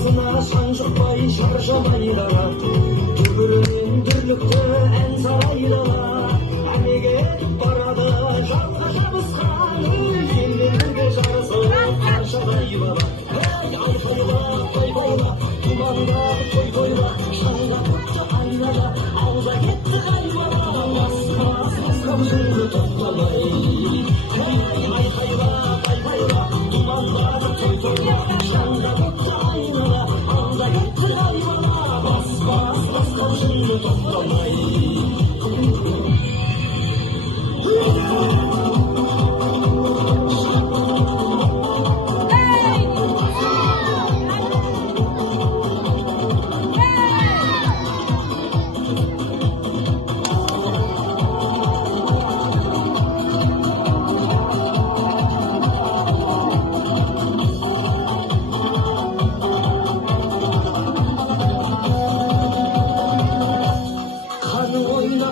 басына шаң жұқпай шаршамай дала, дүбірінен дүрлікті ән сарайдала. Әнеге барады жалға жабысқан, елмен бірге жарысып қаршадай бала. Алпайла, тойла, тұманда той-тойла, шаңға көкті айнала, алда кетті қайбала. Бас қамшыңды тоқтамай, айқайла, айқайла, тұманда той-тойла, шаңға көкті айнала, алда кетті қайбала. Бас қамшыңды тоқтамай.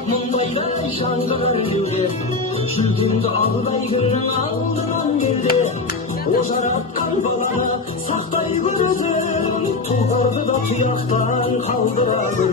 Мұндайдай шаңғырын деуде, жүлдеңді алдай күнің алдынан келде. Ожар атқан баланы сақтай көресің, тұлғарды да тұяқтан қалдырады.